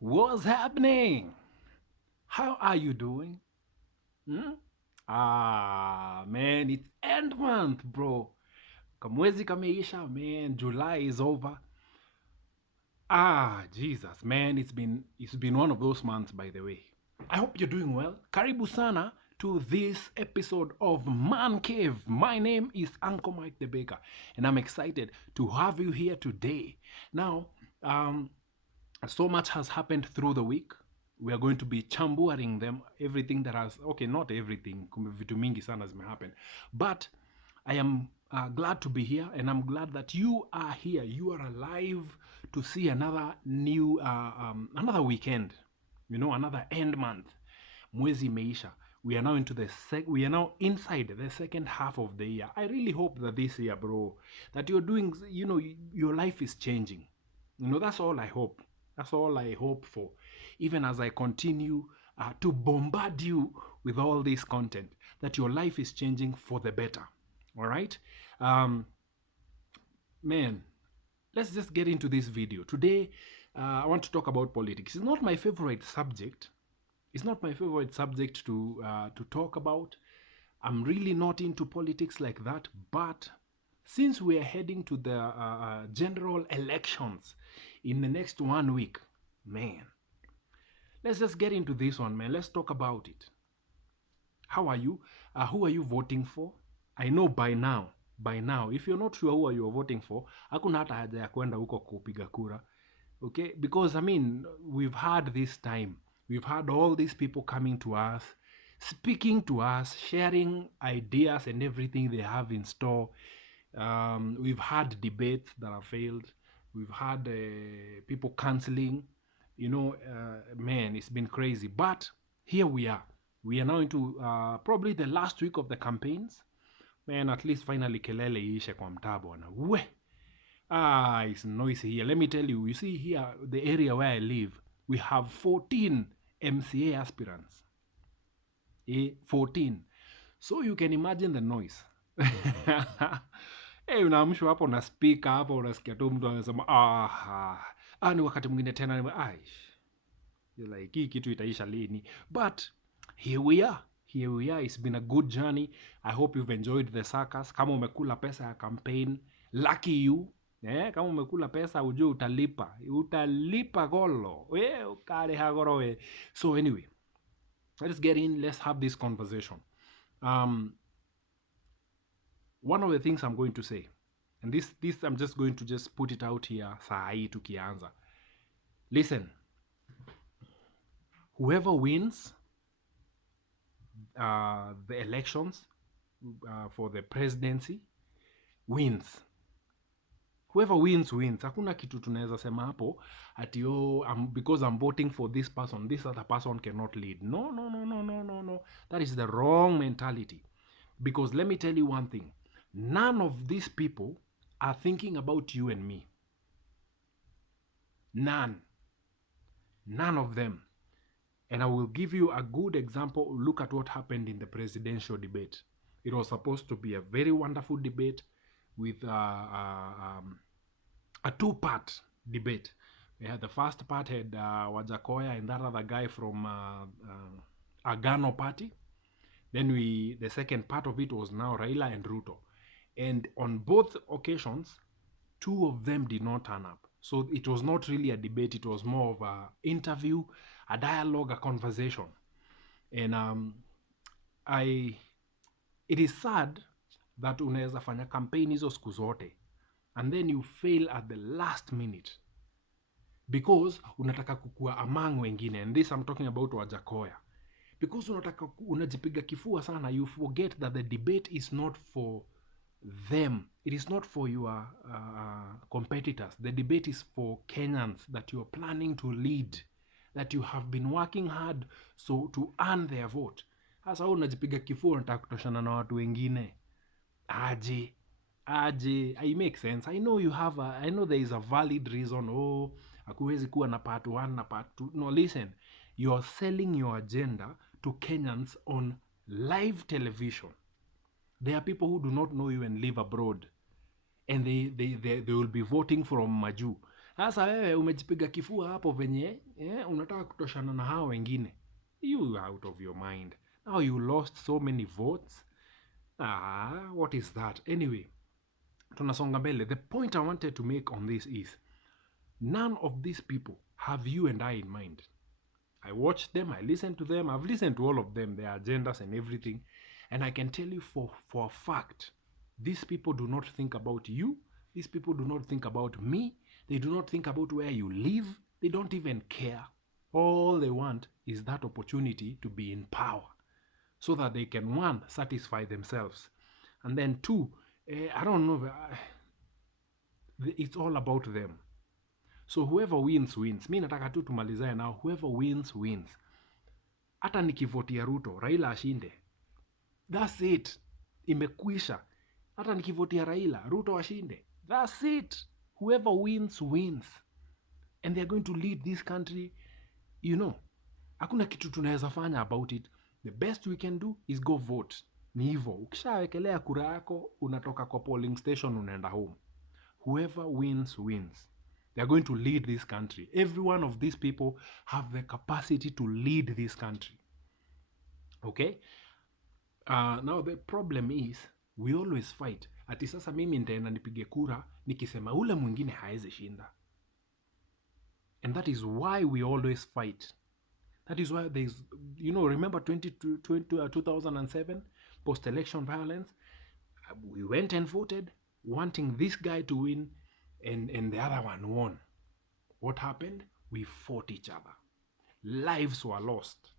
What's happening? How are you doing? Hmm? Man, it's end month, bro. Kamwezi kameisha, man. July is over. Jesus, man, it's been one of those months, by the way. I hope you're doing well. Karibu sana to this episode of Man Cave. My name is Uncle Mike the Baker, and I'm excited to have you here today. Now, um, so much has happened through the week. We are going to be chambuaring them, everything that has, okay, not everything, vitu mingi sana zimehappen, but I am glad to be here, and I'm glad that you are here. You are alive to see another another weekend, another end month. Mwezi imeisha. We are now we are now inside the second half of the year. I really hope that this year, bro, that you're doing, your life is changing. That's all I hope. That's all I hope for. Even as I continue to bombard you with all this content, that your life is changing for the better. All right? Um, Man, let's just get into this video. Today, I want to talk about politics. It's not my favorite subject. It's not my favorite subject to talk about. I'm really not into politics like that. But since we are heading to the general elections in the next 1 week, man, let's just get into this one, man. Let's talk about it. How are you? Who are you voting for? I know by now, if you're not sure who you are voting for, hakuna hata haja ya kwenda huko kupiga kura. Okay? Because, I mean, we've had this time. We've had all these people coming to us, speaking to us, sharing ideas and everything they have in store. We've had debates that have failed. We've had people canceling. Man, it's been crazy. But here we are. We are now into probably the last week of the campaigns. Man, at least finally kelele iishe kwa mtaa bwana. We! It's noisy here. Let me tell you, you see here, the area where I live, we have 14 MCA aspirants. 14. So you can imagine the noise. Hey, unaamshwa hapo na speaker hapo, unasikia tu mtu anasema ni wakati mwingine tena like hii kitu itaisha lini, but here we are. Here we are. It's been a good journey. I hope you've enjoyed the circus. Kama umekula pesa ya campaign, lucky you. Kama umekula pesa ujue utalipa golo ukale hagoro we. So anyway, let's get in. Let's have this conversation. One of the things I'm going to say, and this I'm just going to just put it out here saa hii tukianza. Listen, whoever wins the elections for the presidency wins. Whoever wins wins. Hakuna kitu tunaweza sema hapo ati because I'm voting for this person, this other person cannot lead. No, no, no, no, no, no, no. That is the wrong mentality. Because let me tell you one thing. None of these people are thinking about you and me. None. None of them. And I will give you a good example. Look at what happened in the presidential debate. It was supposed to be a very wonderful debate with a two-part debate. We had the first part had Wajakoya and that other guy from Agano Party. Then the second part of it was now Raila and Ruto. And on both occasions, two of them did not turn up. So it was not really a debate. It was more of an interview, a dialogue, a conversation. And it is sad that unaweza fanya campaign hizo siku zote and then you fail at the last minute because unataka kukua among wengine. And this I'm talking about Wajakoya. Because unajipiga kifua sana, you forget that the debate is not for them. It is not for your competitors. The debate is for Kenyans that you are planning to lead, that you have been working hard so to earn their vote. Sasa unajipiga kifua unataka kutoshana na watu wengine. Aje. I make sense. I know I know there is a valid reason. Hakuwezi kuwa na part 1 na part 2. No, listen. You are selling your agenda to Kenyans on live television. There are people who do not know you and live abroad. And they will be voting from Maju. Sasa wewe umejipiga kifua hapo venye unataka kutoshana na hao wengine. You are out of your mind. Now you lost so many votes. What is that? Anyway, tunasonga mbele. The point I wanted to make on this is none of these people have you and I in mind. I watched them, I listened to them, I've listened to all of them, their agendas and everything. And I can tell you for a fact, these people do not think about you. These people do not think about me. They do not think about where you live. They don't even care. All they want is that opportunity to be in power so that they can, one, satisfy themselves. And then two, I don't know, it's all about them. So whoever wins, wins. Mi nataka tu tumalizae now. Whoever wins, wins. Hata nikivotia Ruto, Raila ashinde. That's it. Imekwisha. Hata nikivotia Raila, Ruto ashinde. That's it. Whoever wins, wins. And they're going to lead this country, hakuna kitu tunaweza fanya about it. The best we can do is go vote. Ni hivyo. Ukishawekelea kura yako, unatoka kwa polling station, unaenda home. Whoever wins, wins. They are going to lead this country. Every one of these people have the capacity to lead this country. Okay? Now the problem is, we always fight. Ati sasa mimi nitaenda nipige kura, nikisema ule mwingine haezi shinda. And that is why we always fight. That is why there's, remember 2007, post-election violence? We went and voted, wanting this guy to win, and the other one won. What happened? We fought each other. Lives were lost.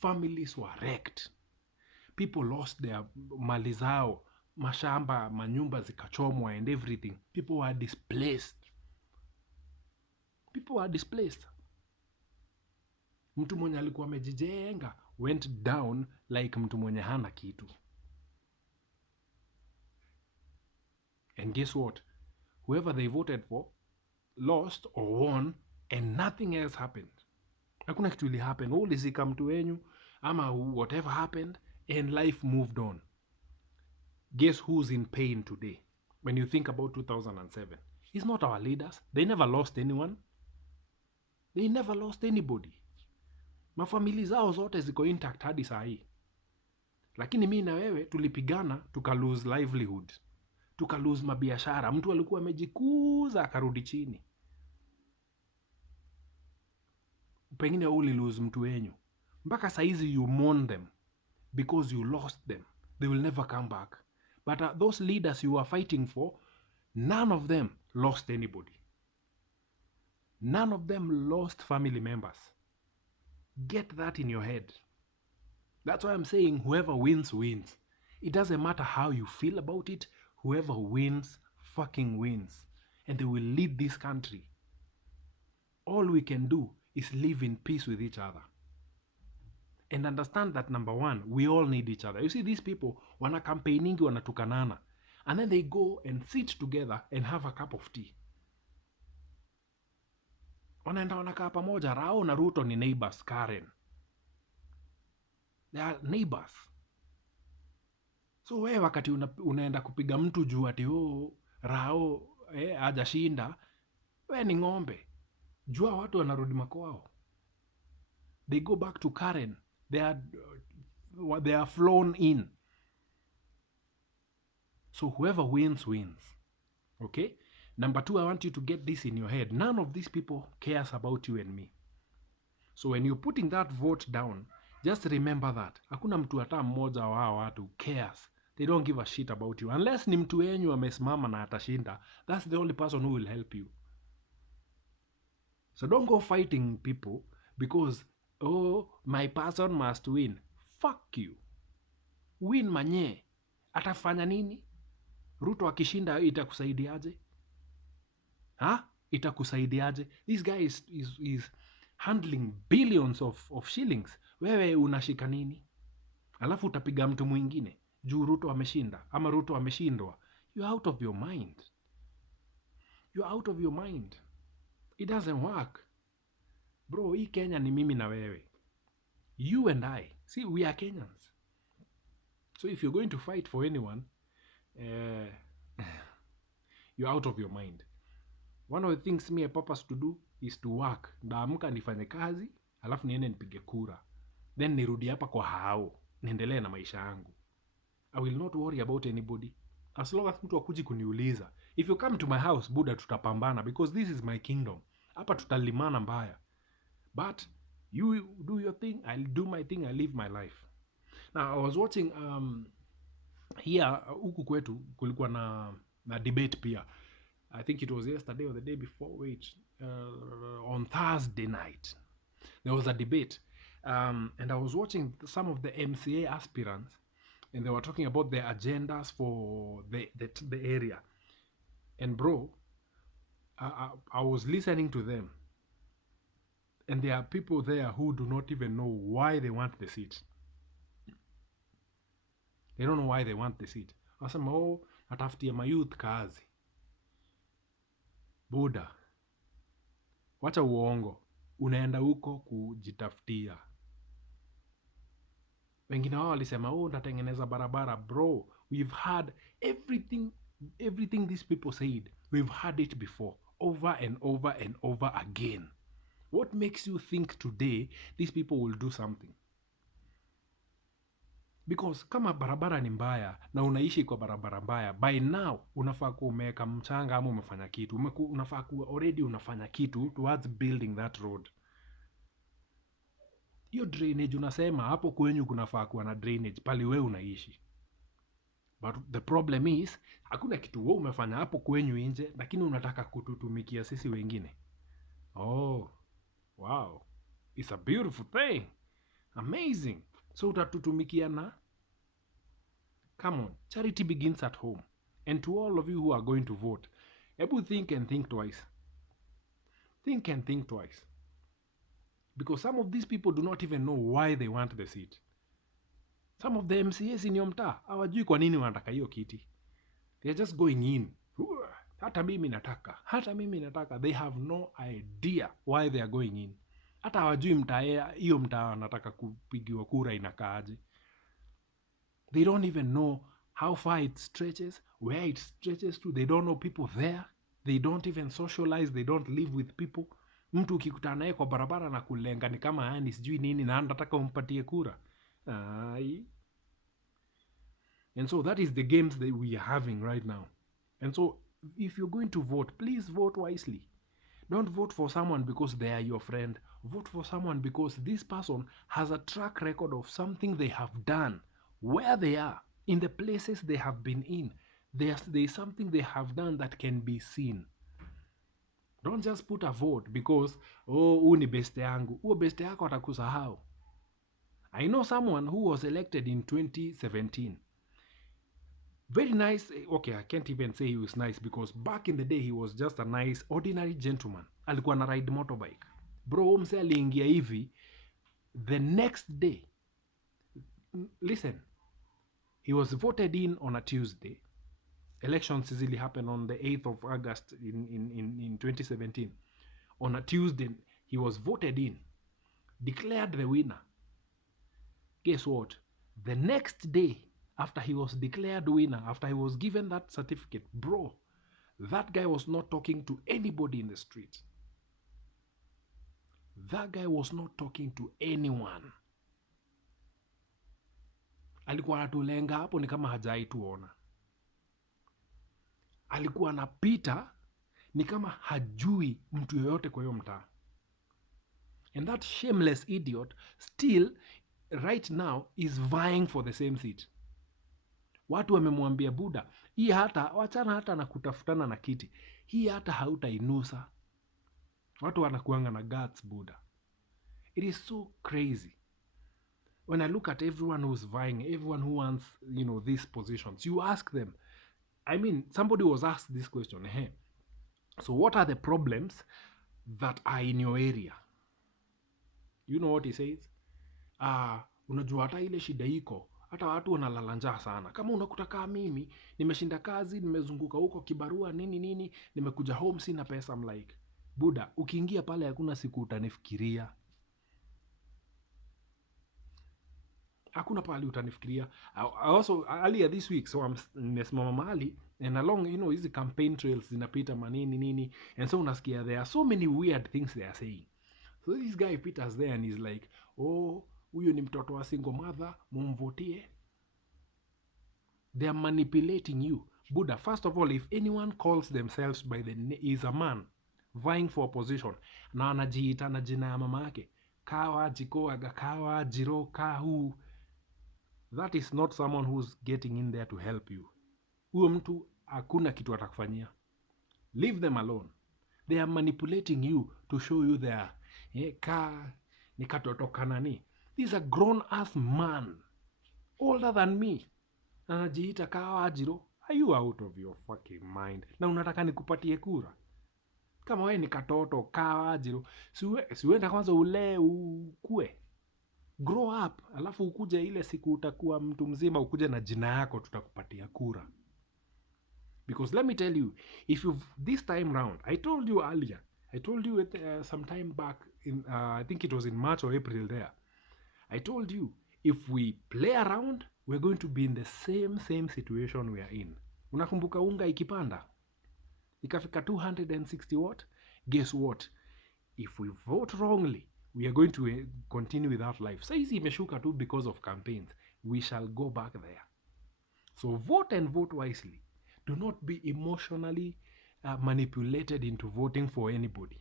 Families were wrecked. People lost their mali zao, mashamba, manyumba zikachomwa and everything. People were displaced. Mtu mwenye alikuwa amejijenga went down like mtu mwenye hana kitu. And guess what? Whoever they voted for lost or won, and nothing else happened. Hakuna kitu ili happen. Ulizika mtu wenyu ama whatever happened, and life moved on. Guess who's in pain today? When you think about 2007, it's not our leaders. They never lost anyone. They never lost anybody. Mafamili zao zote ziko intact hadi saa hii. Lakini mimi na wewe tulipigana, tuka lose livelihood. Tuka lose mabiashara. Mtu alikuwa amejikuza akarudi chini. Pengine uli lose mtu wenyu. Mpaka saizi you mourn them because you lost them. They will never come back. But those leaders you are fighting for, none of them lost anybody. None of them lost family members. Get that in your head. That's why I'm saying whoever wins, wins. It doesn't matter how you feel about it. Whoever wins, fucking wins. And they will lead this country. All we can do is live in peace with each other. And understand that, number one, we all need each other. You see, these people, wana campaigningi, wanatukanana. And then they go and sit together and have a cup of tea. Wanaenda wanakaa pamoja. Rao na Ruto ni neighbors, Karen. They are neighbors. So wewe wakati unaenda kupiga mtu juu ati Rao hajashinda, wewe ni ng'ombe. Jua watu wanarudi makwao. They go back to Karen. They are flown in. So whoever wins, wins. Okay? Number two, I want you to get this in your head. None of these people cares about you and me. So when you're putting that vote down, just remember that. Hakuna mtu hata mmoja wa hao watu cares. They don't give a shit about you. Unless ni mtu wenyu amesimama na atashinda, that's the only person who will help you. So don't go fighting people because, my person must win. Fuck you. Win manye. Atafanya nini? Ruto akishinda itakusaidiaje? Itakusaidiaje? This guy is handling billions of shillings. Wewe unashika nini? Alafu utapiga mtu mwingine juu Ruto ameshinda ama Ruto ameshindwa. You're out of your mind. You're out of your mind. It doesn't work. Bro, hii Kenya ni mimi na wewe. You and I. See, we are Kenyans. So if you're going to fight for anyone, you're out of your mind. One of the things me I purpose to do is to work. Ndaamka nifanye kazi, alafu niende nipige kura. Then nirudi hapa kwa hao, niendelee na maisha yangu. I will not worry about anybody. As long as mtu akuji kuniuliza. If you come to my house, Buddha, tutapambana because this is my kingdom. Hapa tutalimana mbaya. But you do your thing, I'll do my thing, I'll live my life. Now, I was watching here huku kwetu kulikuwa na debate pia. I think it was yesterday or the day before. On Thursday night there was a debate, and I was watching some of the MCA aspirants, and they were talking about their agendas for the area. And bro, I was listening to them, and there are people there who do not even know why they want the seat. They don't know why they want the seat. Wasema, atafutia mayouth kazi. Buddha, wacha uongo. Unaenda huko kujitafutia. Wengine wao walisema, natengeneza barabara. Bro, we've had everything these people said. We've had it before, over and over and over again. What makes you think today these people will do something? Because kama barabara ni mbaya na unaishi kwa barabara mbaya, by now unafaa kuwa umeweka mchanga ama umefanya kitu. Unafaa kuwa already unafanya kitu towards building that road. Hiyo drainage unasema hapo kwenyu kunafaa kuwa na drainage pali wewe unaishi. But the problem is hakuna kitu wewe umefanya hapo kwenyu nje, lakini unataka kututumikia sisi wengine. Oh, wow. It's a beautiful thing. Amazing. So utatutumikia na? Come on, charity begins at home. And to all of you who are going to vote, ebu think and think twice. Think and think twice. Because some of these people do not even know why they want the seat. Some of the MCAs in your mtaa hawajui kwa nini wanataka hiyo kiti. They are just going in. Hata mimi nataka. They have no idea why they are going in. Hata hawajui hiyo mtaa wanataka kupigiwa kura inakaaje. They don't even know how far it stretches, where it stretches to. They don't know people there. They don't even socialize. They don't live with people. Mtu ukikutana naye kwa barabara na kulenga ni kama yani sijui nini na anataka umpatie kura. And so that is the games that we are having right now. And so if you're going to vote, please vote wisely. Don't vote for someone because they are your friend. Vote for someone because this person has a track record of something they have done, where they are, in the places they have been in. There's something they have done that can be seen. Don't just put a vote because, huu ni beste yangu. Huo beste yako atakusahau. I know someone who was elected in 2017. Very nice. Okay, I can't even say he was nice because back in the day he was just a nice, ordinary gentleman. Alikuwa na ride motorbike. Bro, mse aliingia hivi. The next day, listen, he was voted in on a Tuesday. Elections easily happened on the 8th of August in 2017. On a Tuesday, he was voted in, declared the winner. Guess what? The next day, after he was declared winner, after he was given that certificate, bro, that guy was not talking to anybody in the street. That guy was not talking to anyone. Alikuwa anatulenga hapo ni kama hajai tuona. Alikuwa anapita ni kama hajui mtu yoyote kwa hiyo mtaa. And that shameless idiot still right now is vying for the same seat. Watu wamemwambia Buddha, hii hata wachana hata na kutafutana na kiti. Hii hata hautainusa. Watu wanakuanga na guts, Buddha. It is so crazy. When I look at everyone who's vying, everyone who wants, these positions, you ask them. I mean, somebody was asked this question. So what are the problems that are in your area? You know what he says? Unajua hata ile shida iko, hata watu wanalala njaa sana. Kama unakuta kama mimi, nimeshinda kazi, nimezunguka huko kibarua nini, nimekuja home sina pesa. I'm like, Buddha, ukiingia pale hakuna siku utanifikiria. hakuna pahali utanifikiria. I also earlier this week, so nimesimama mahali and along hizi campaign trails zinapita manini nini, and so unasikia there are so many weird things they are saying. So this guy Peters there and he's like, oh, huyo ni mtoto wa single mother, mumvotie. They are manipulating you. Buddha, first of all, if anyone calls themselves by is a man vying for a position na anajiita na jina ya mama yake, Kawa, Jikoaga, Kawa, Jiro, Kahu, that is not someone who's getting in there to help you. Huyo mtu hakuna kitu atakufanyia. Leave them alone. They are manipulating you to show you their ni katoto kanani. This is a grown ass man, older than me. Anajiita Kawa, Jiro. Are you out of your fucking mind? Na unataka nikupatie kura? Kama wewe ni katoto Kawa, Jiro, siwenda kwanza ule ukue. Grow up, alafu ukuje ile siku utakuwa mtu mzima, ukuje na jina yako, tutakupatia kura. Because let me tell you, if you've this time round, I told you earlier, I told you some time back in I think it was in March or April there. I told you, if we play around, we're going to be in the same situation we are in. Unakumbuka unga ikipanda ikafika 260 what? Guess what? If we vote wrongly, we are going to continue with that life. Saizi imeshuka tu because of campaigns. We shall go back there. So vote and vote wisely. Do not be emotionally manipulated into voting for anybody.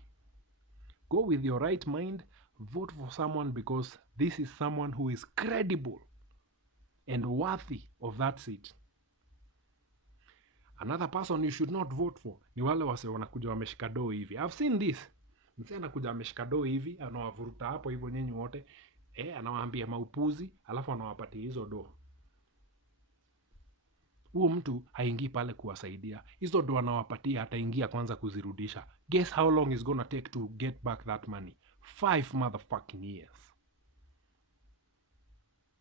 Go with your right mind. Vote for someone because this is someone who is credible and worthy of that seat. Another person you should not vote for ni wale wase wanakuja wameshika doo hivi. I've seen this. Msee anakuja ameshika doo hivi, anawavuruta hapo hivyo nyinyi wote. Anawaambia maupuzi, alafu anawapatia hizo doo. Huo mtu haingii pale kuwasaidia. Hizo doo anawapatia ataingia kwanza kuzirudisha. Guess how long is gonna take to get back that money? 5 motherfucking years.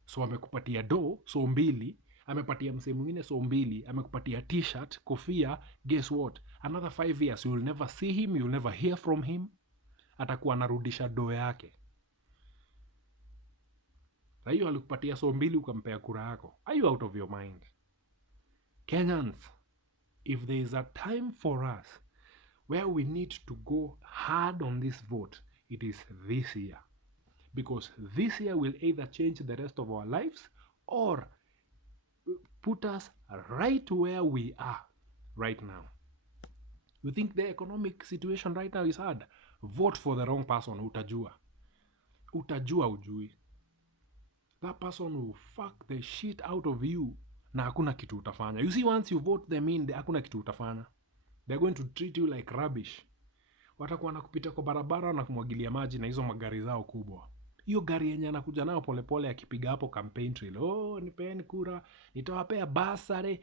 So amekupatia doo, so mbili, amepatia msee mwingine so mbili, amekupatia t-shirt, kofia, guess what? Another 5 years, you'll never see him, you'll never hear from him. Atakuwa anarudisha doo yake. Na hiyo alikupatia so mbili ukampea kura yako. Are you out of your mind? Kenyans, if there is a time for us where we need to go hard on this vote, it is this year. Because this year will either change the rest of our lives or put us right where we are right now. You think the economic situation right now is hard? Vote for the wrong person, utajua. Utajua ujui. That person will fuck the shit out of you na hakuna kitu utafanya. You see, once you vote them in, hakuna kitu utafanya. They're going to treat you like rubbish. Watakuwa nakupita kwa barabara na kumwagilia maji na hizo magari zao kubwa. Hiyo gari yenye anakuja nayo polepole akipiga hapo campaign trail. Oh, nipeni kura, nitawapea basare.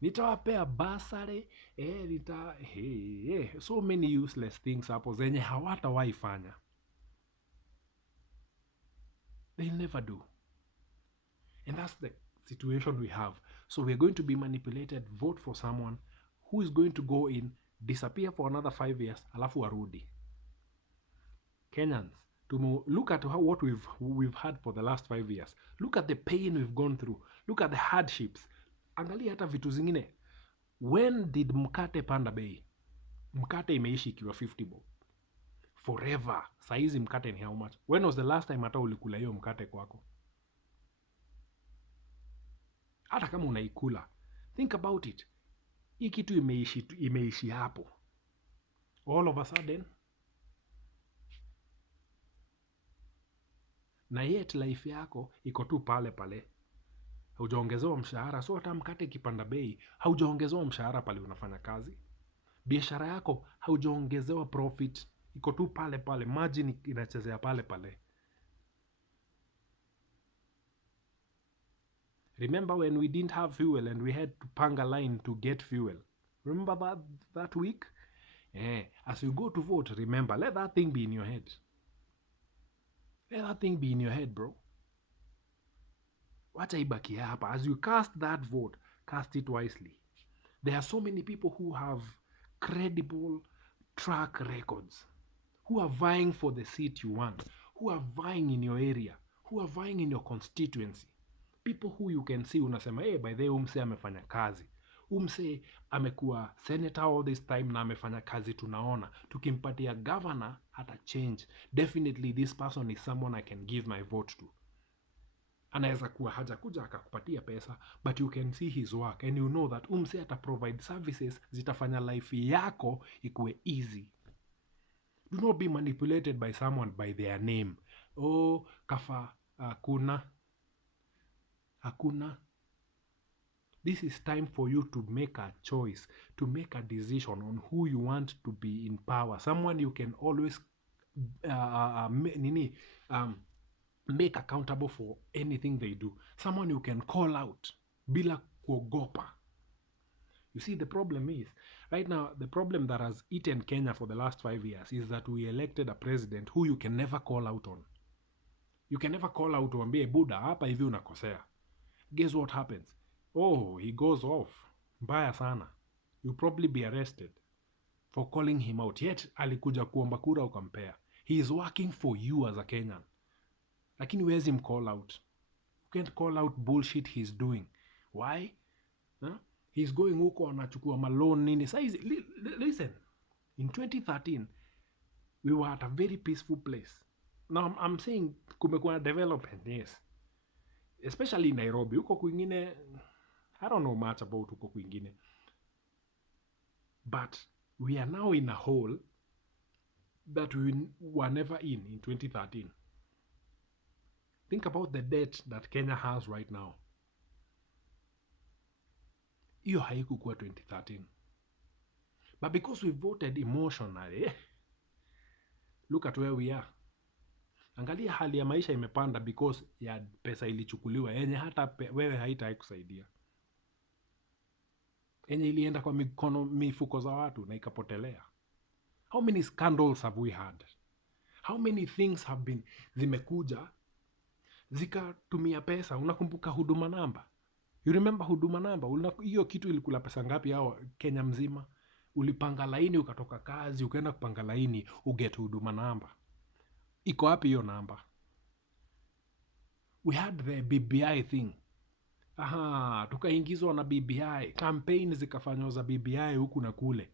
Nitawapea basare. So many useless things hapo zenye hawatawahi fanya. They'll never do. And that's the situation we have. So we're going to be manipulated. Vote for someone who is going to go in, disappear for another 5 years, alafu arudi. Kenyans, look at what we've had for the last 5 years. Look at the pain we've gone through. Look at the hardships. Angalia hata vitu zingine. When did mkate panda bei? Mkate imeishi ikiwa 50 bob. Forever. Saizi mkate ni how much? When was the last time hata ulikula hiyo mkate kwako? Hata kama unaikula, think about it. Hii kitu imeishi hapo. All of a sudden, na yet life yako iko tu pale pale. Haujaongezewa mshahara, so hata mkate ikipanda bei, haujaongezewa mshahara pale unafanya kazi. Biashara yako haujaongezewa profit, iko tu pale pale, margin inachezea pale pale. Remember when we didn't have fuel and we had to panga line to get fuel? Remember that week? As you go to vote, remember, let that thing be in your head. Let that thing be in your head, bro. Wacha ibaki hapa. As you cast that vote, cast it wisely. There are so many people who have credible track records, who are vying for the seat you want, who are vying in your area, who are vying in your constituency, people who you can see unasema hey, by the way umse amefanya kazi, umse amekuwa senator all this time na amefanya kazi, tunaona tukimpatia governor hata change, definitely this person is someone I can give my vote to. Anaweza kuwa hajakuja akakupatia pesa, but you can see his work and you know that umse ata provide services zitafanya life yako ikuwe easy. Do not be manipulated by someone by their name. Oh, kafa hakuna. This is time for you to make a choice, to make a decision on who you want to be in power. Someone you can always make accountable for anything they do. Someone you can call out bila kuogopa. You see, the problem is, right now, the problem that has eaten Kenya for the last 5 years is that we elected a president who you can never call out on. You can never call out uambie Buddha, hapa hivi unakosea. Guess what happens? Oh, he goes off. Mbaya sana. You'll probably be arrested for calling him out. Yet, alikuja kuomba kura ukampea. He is working for you as a Kenyan. Lakini huwezi mcall out. You can't call out bullshit he's doing. Why? Huh? He's going huko anachukua malone nini. Listen, in 2013, we were at a very peaceful place. Now, I'm saying kumekuwa development, yes. Especially in Nairobi. Huko kwingine, I don't know much about huko kwingine. But we are now in a hole that we were never in 2013. Think about the debt that Kenya has right now. Hiyo haikukuwa 2013. But because we voted emotionally, look at where we are. Angalia hali ya maisha imepanda because ya pesa ilichukuliwa yenye hata wewe haitaikusaidia. Yenye ilienda kwa mifuko za watu na ikapotelea. How many scandals have we had? How many things have been zimekuja zikatumia pesa? Unakumbuka huduma namba? You remember huduma namba? Hiyo kitu ilikula pesa ngapi hao Kenya mzima? Ulipanga laini ukatoka kazi, ukaenda kupanga laini, uget huduma namba. Iko wapi hiyo namba? We had the BBI thing. Tukaingizwa na BBI. Campaign zikafanywa za BBI huku na kule.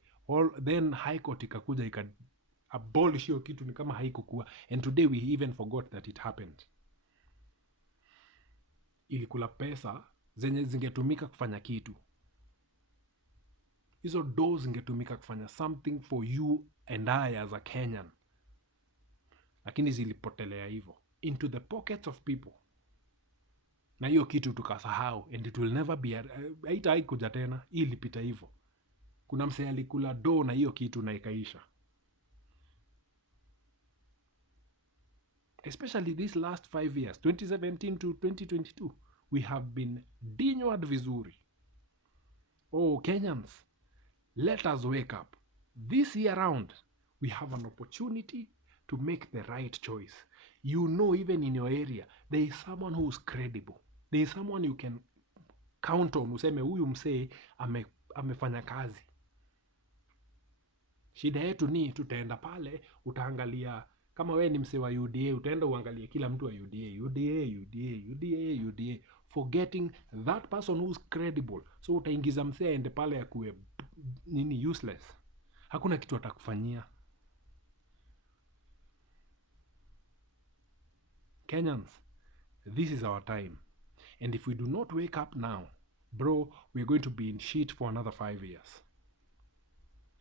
Then High Court ikakuja abolish hiyo kitu, ni kama haikukuwa. And today we even forgot that it happened. Ilikula pesa zenye zingetumika kufanya kitu. Hizo doors zingetumika kufanya something for you and I as a Kenyan. Lakini zilipotelea hivyo into the pockets of people. Na hiyo kitu tukasahau, and it will never be haitaikuja tena. Ilipita hivyo. Kuna msee alikula do na hiyo kitu na ikaisha. Especially this last 5 years, 2017 to 2022, we have been dinyward vizuri. Oh, Kenyans, let us wake up. This year round, we have an opportunity to make the right choice. You know, even in your area, there is someone who is credible. There is someone you can count on. Useme huyu msee amefanya kazi. Shida yetu ni tutaenda pale, utaangalia kama we ni msee wa UDA, utaenda uangalie kila mtu wa UDA, forgetting that person who's credible. So utaingiza msee aende pale akuwe nini useless. Hakuna kitu atakufanyia. Kenyans, this is our time. And if we do not wake up now, bro, we're going to be in shit for another 5 years.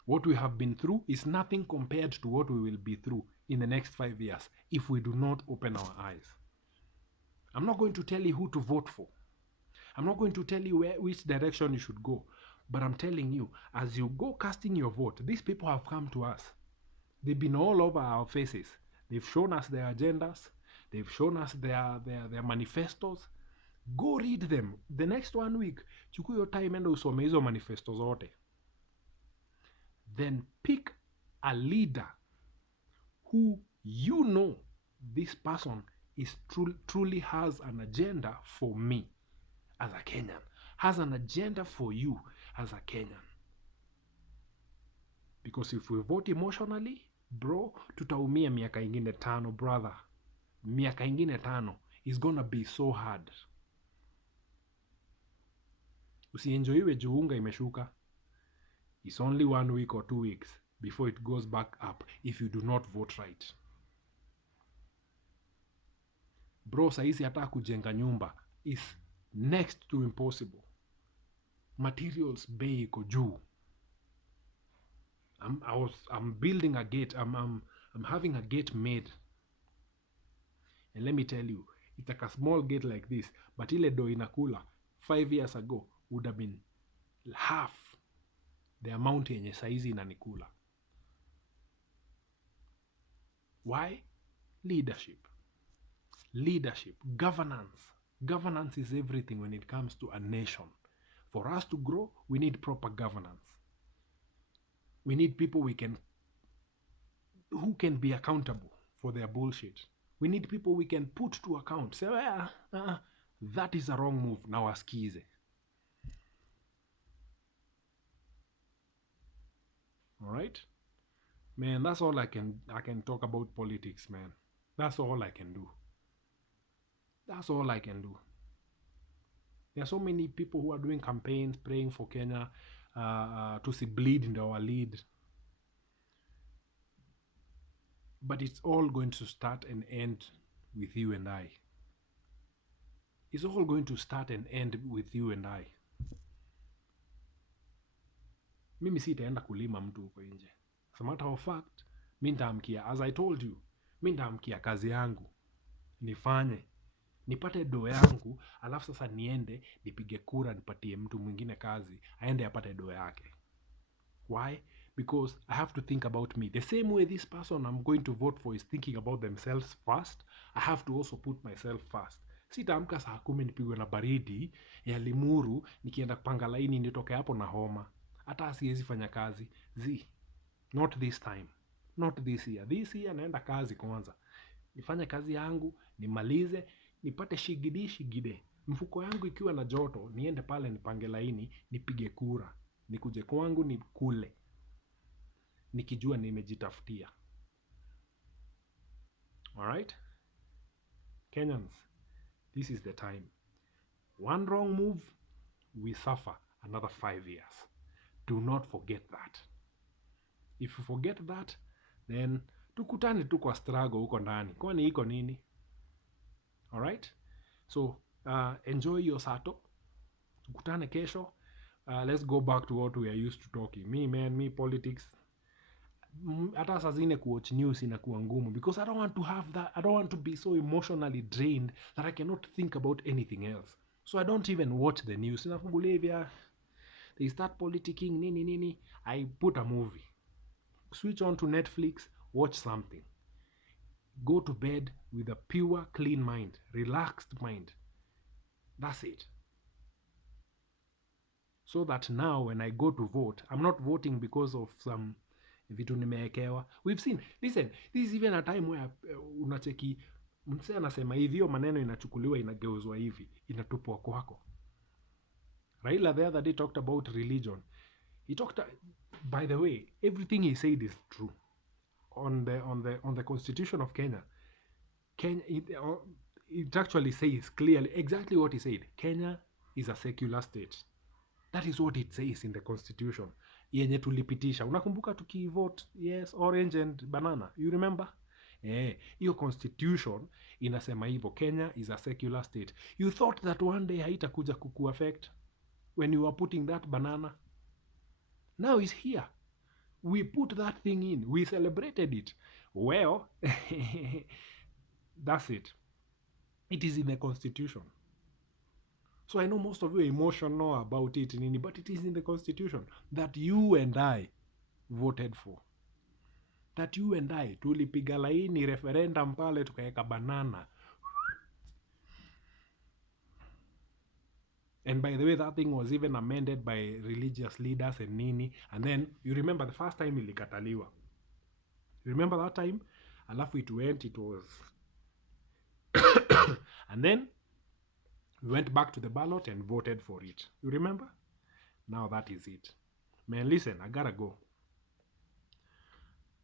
What we have been through is nothing compared to what we will be through in the next 5 years if we do not open our eyes. I'm not going to tell you who to vote for. I'm not going to tell you which direction you should go. But I'm telling you, as you go casting your vote, these people have come to us. They've been all over our faces. They've shown us their agendas. They've shown us their manifestos. Go read them. The next 1 week, chukua your time and usome hizo manifestos zote. Then pick a leader who you know this person is truly has an agenda for me as a Kenyan, has an agenda for you as a Kenyan. Because if we vote emotionally, bro, tutaumia miaka ingine 5, brother. Miaka ingine 5. is gonna be so hard. Usienjoiwe juu unga imeshuka. It's only 1 week or 2 weeks before it goes back up if you do not vote right. Bro, saizi hata kujenga nyumba is next to impossible. Materials bei iko juu. I'm building a gate. I'm having a gate made. And let me tell you, it's like a small gate like this, but ile do inakula 5 years ago would have been half the amount yenye saizi inanikula. Why? Leadership. Governance is everything when it comes to a nation. For us to grow, we need proper governance. We need people who can be accountable for their bullshit. We need people we can put to account. Say, that is a wrong move. Now askize. All right? Man, that's all I can talk about politics, man. That's all I can do. That's all I can do. There are so many people who are doing campaigns, praying for Kenya to see bleed into our lead. But it's all going to start and end with you and I. It's all going to start and end with you and I. Mimi sitaenda kulima mtu huko nje. As a matter of fact, mimi nitaamkia, as I told you, mimi nitaamkia kazi yangu. Nifanye. Nipate do yangu, alafu sasa niende, nipige kura, nipatie mtu mwingine kazi, aende apate do yake. Why? Because I have to think about me. The same way this person I'm going to vote for is thinking about themselves first, I have to also put myself first. Sitaamka saa 10 nipigwe na baridi ya Limuru, nikienda kupanga laini nitoke hapo na homa. Hata siwezi fanya kazi. Not this time. Not this year. This year naenda kazi kwanza. Nifanye kazi yangu, nimalize, nipate shigide. Mfuko yangu ikiwa na joto, niende pale nipange laini, nipige kura. Nikuje kwangu nikule. Nikijua nimejitafutia. Alright? Kenyans, this is the time. One wrong move, we suffer another 5 years. Do not forget that. If you forget that, then tukutane tu kwa struggle huko ndani. Kwani iko nini? Alright? So, enjoy your Sato. Tukutane kesho. Let's go back to what we are used to talking. Me politics. Hata saa zingine kuwatch news inakuwa ngumu because I don't want to have that. I don't want to be so emotionally drained that I cannot think about anything else. So I don't even watch the news. Nafungulia hivi, they start politicking, nini. I put a movie. Switch on to Netflix, watch something. Go to bed with a pure, clean mind, relaxed mind. That's it. So that now when I go to vote, I'm not voting because of some vitu nimeekewa. We've seen, listen, this is even a time where unacheki mse anasema hivyo maneno inachukuliwa inageuzwa hivi, inatupwa kwako. Raila the other day talked about religion. He talked, by the way, everything he said is true. On the Constitution of Kenya, it actually says clearly exactly what he said. Kenya is a secular state. That is what it says in the Constitution. Yenye tulipitisha. Unakumbuka tukivote yes, orange and banana. You remember? Hiyo Constitution inasema hivyo. Kenya is a secular state. You thought that one day haitakuja kuku-affect when you were putting that banana? Now it's here. We put that thing in. We celebrated it. Well, that's it. It is in the Constitution. So I know most of you are emotional about it, but it is in the Constitution that you and I voted for. That you and I tulipiga laini referendum pale tukaeka banana. And by the way, that thing was even amended by religious leaders and nini. And then, you remember the first time ilikataliwa. You remember that time? Alafu it went, it was... And then, we went back to the ballot and voted for it. You remember? Now that is it. Man, listen, I gotta go.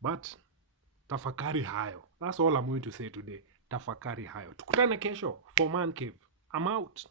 But, tafakari hayo. That's all I'm going to say today. tafakari hayo. Tukutane kesho for Man Cave. I'm out.